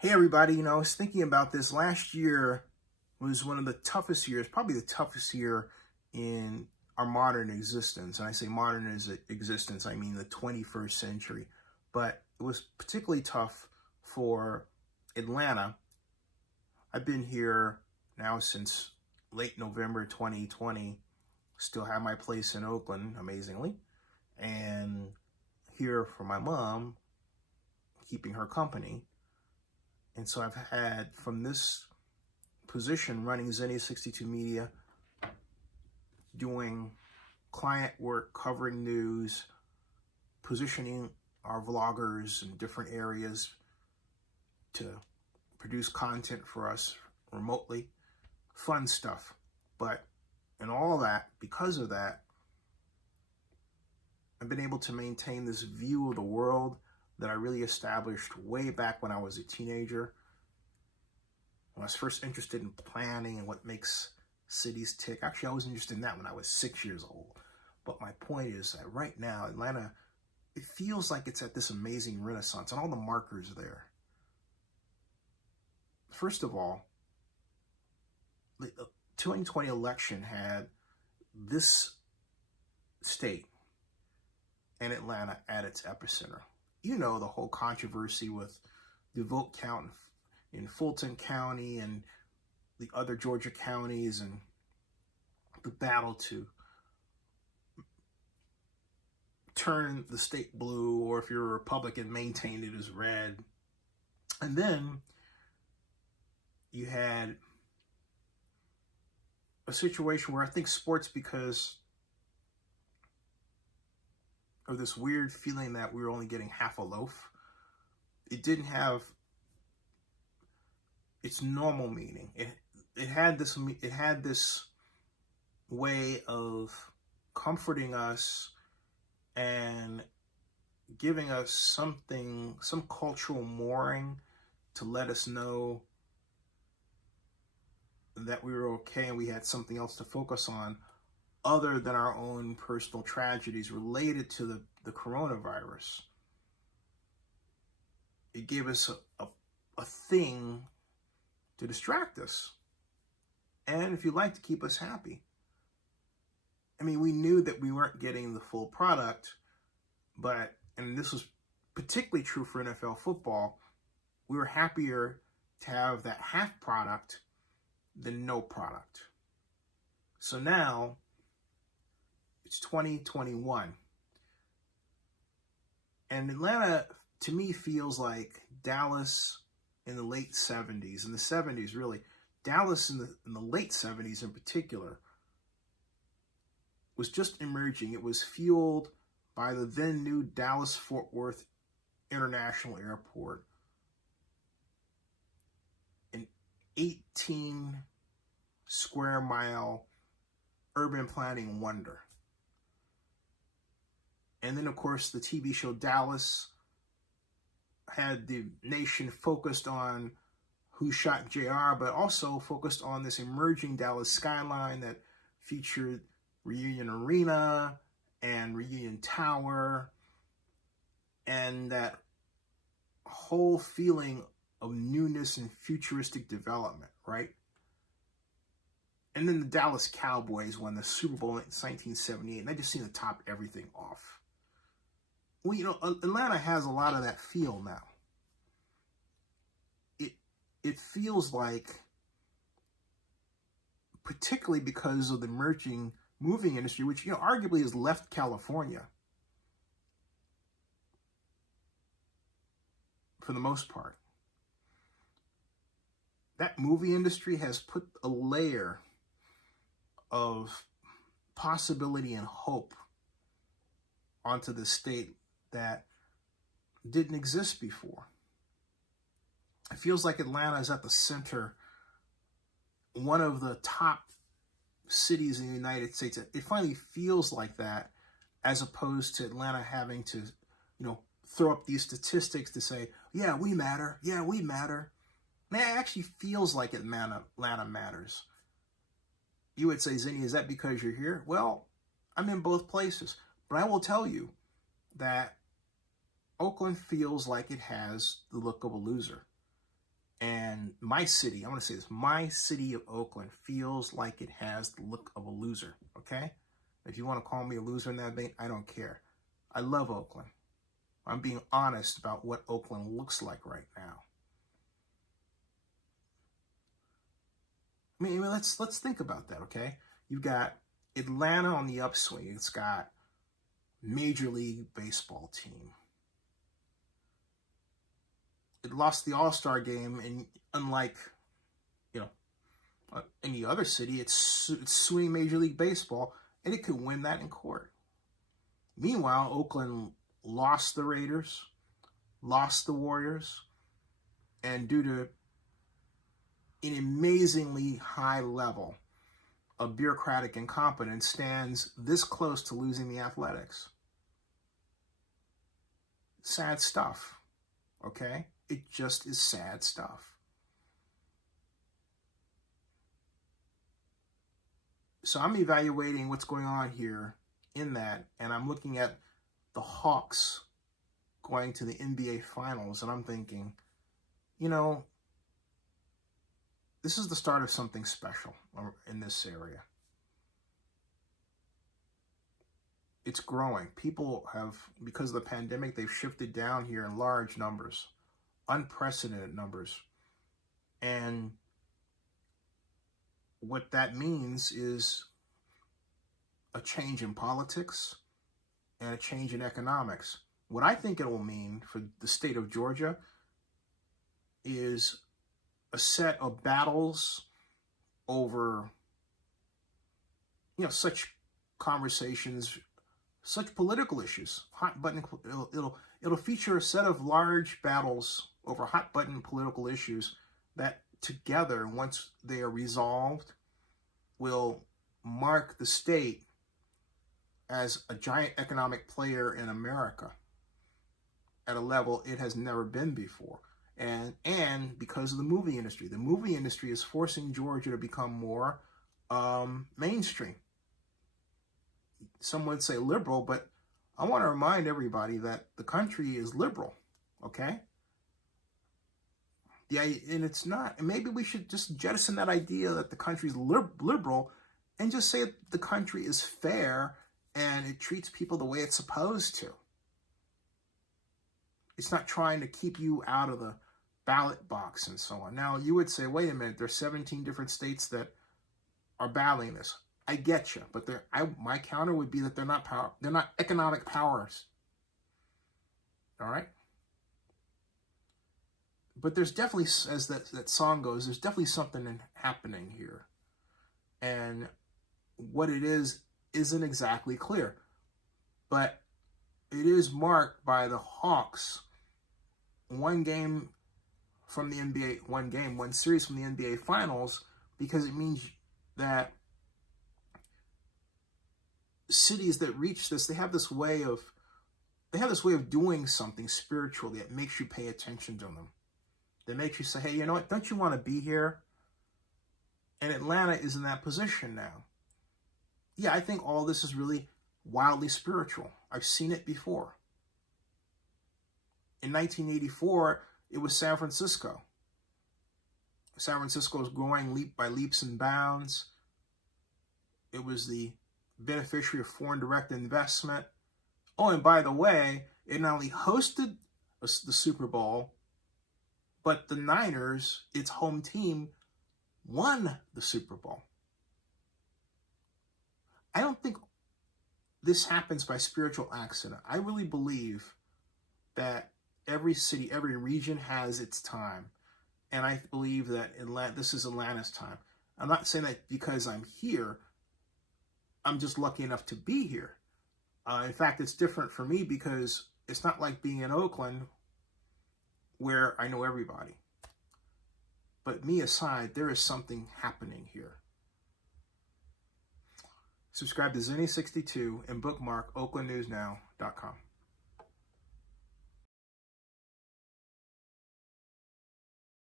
Hey everybody, I was thinking about this. Last year was one of the toughest years, probably the toughest year in our modern existence. And I say modern existence, I mean the 21st century. But it was particularly tough for Atlanta. I've been here now since late November 2020, still have my place in Oakland, amazingly, and here for my mom, keeping her company. And so I've had, from this position, running Zennia 62 Media, doing client work, covering news, positioning our vloggers in different areas to produce content for us remotely, fun stuff. But in all of that, because of that, I've been able to maintain this view of the world that I really established way back when I was a teenager. When I was first interested in planning and what makes cities tick. Actually, I was interested in that when I was 6 years old. But my point is that right now, Atlanta, it feels like it's at this amazing renaissance, and all the markers are there. First of all, the 2020 election had this state and Atlanta at its epicenter. You know, the whole controversy with the vote count in Fulton County and the other Georgia counties, and the battle to turn the state blue, or if you're a Republican, maintain it as red. And then you had a situation where I think sports, because of this weird feeling that we were only getting half a loaf, it didn't have its normal meaning. It had this way of comforting us and giving us something, some cultural mooring, to let us know that we were okay and we had something else to focus on other than our own personal tragedies related to the coronavirus. It gave us a thing to distract us, and if you like, to keep us happy. I mean, we knew that we weren't getting the full product, but, and this was particularly true for NFL football, we were happier to have that half product than no product. So now it's 2021, and Atlanta, to me, feels like Dallas in the late 70s. In the 70s, really, Dallas in the late 70s in particular was just emerging. It was fueled by the then new Dallas-Fort Worth International Airport, an 18 square mile urban planning wonder. And then, of course, the TV show Dallas had the nation focused on Who Shot JR, but also focused on this emerging Dallas skyline that featured Reunion Arena and Reunion Tower, and that whole feeling of newness and futuristic development, right? And then the Dallas Cowboys won the Super Bowl in 1978, and they just seemed to top everything off. Well, you know, Atlanta has a lot of that feel now. It feels like, particularly because of the emerging moving industry, which, you know, arguably has left California for the most part. That movie industry has put a layer of possibility and hope onto the state that didn't exist before. It feels like Atlanta is at the center, one of the top cities in the United States. It finally feels like that, as opposed to Atlanta having to, you know, throw up these statistics to say, yeah, we matter. Yeah, we matter. And it actually feels like Atlanta matters. You would say, Zinni, is that because you're here? Well, I'm in both places. But I will tell you that Oakland feels like it has the look of a loser. And my city, I want to say this, my city of Oakland feels like it has the look of a loser, okay? If you want to call me a loser in that vein, I don't care. I love Oakland. I'm being honest about what Oakland looks like right now. I mean, let's think about that, okay? You've got Atlanta on the upswing. It's got Major League Baseball team. It lost the All-Star game, and unlike, any other city, it's suing Major League Baseball, and it could win that in court. Meanwhile, Oakland lost the Raiders, lost the Warriors, and due to an amazingly high level of bureaucratic incompetence, stands this close to losing the Athletics. Sad stuff, okay? It just is sad stuff. So I'm evaluating what's going on here in that, and I'm looking at the Hawks going to the NBA Finals, and I'm thinking, this is the start of something special in this area. It's growing. People have, because of the pandemic, they've shifted down here in large numbers, unprecedented numbers. And what that means is a change in politics and a change in economics. What I think it will mean for the state of Georgia is a set of battles over, such conversations, such political issues, hot button. It'll feature a set of large battles over hot button political issues that together, once they are resolved, will mark the state as a giant economic player in America at a level it has never been before. And because of the movie industry is forcing Georgia to become more mainstream. Some would say liberal, but I want to remind everybody that the country is liberal, okay? Yeah, and it's not. And maybe we should just jettison that idea that the country is liberal and just say the country is fair and it treats people the way it's supposed to. It's not trying to keep you out of the ballot box and so on. Now, you would say, wait a minute, there's 17 different states that are battling this. I get you, but my counter would be that they're not economic powers. All right? But there's definitely, as that song goes, there's definitely something happening here. And what it is isn't exactly clear. But it is marked by the Hawks one series from the NBA Finals, because it means that cities that reach this, they have this way of doing something spiritual that makes you pay attention to them. That makes you say, hey, you know what? Don't you want to be here? And Atlanta is in that position now. Yeah, I think all this is really wildly spiritual. I've seen it before. In 1984, it was San Francisco. San Francisco was growing leap by leaps and bounds. It was the beneficiary of foreign direct investment. Oh, and by the way, it not only hosted the Super Bowl, but the Niners, its home team, won the Super Bowl. I don't think this happens by spiritual accident. I really believe that every city, every region has its time. And I believe that this is Atlanta's time. I'm not saying that because I'm here, I'm just lucky enough to be here. In fact, it's different for me because it's not like being in Oakland where I know everybody. But me aside, there is something happening here. Subscribe to Zenny62 and bookmark oaklandnewsnow.com.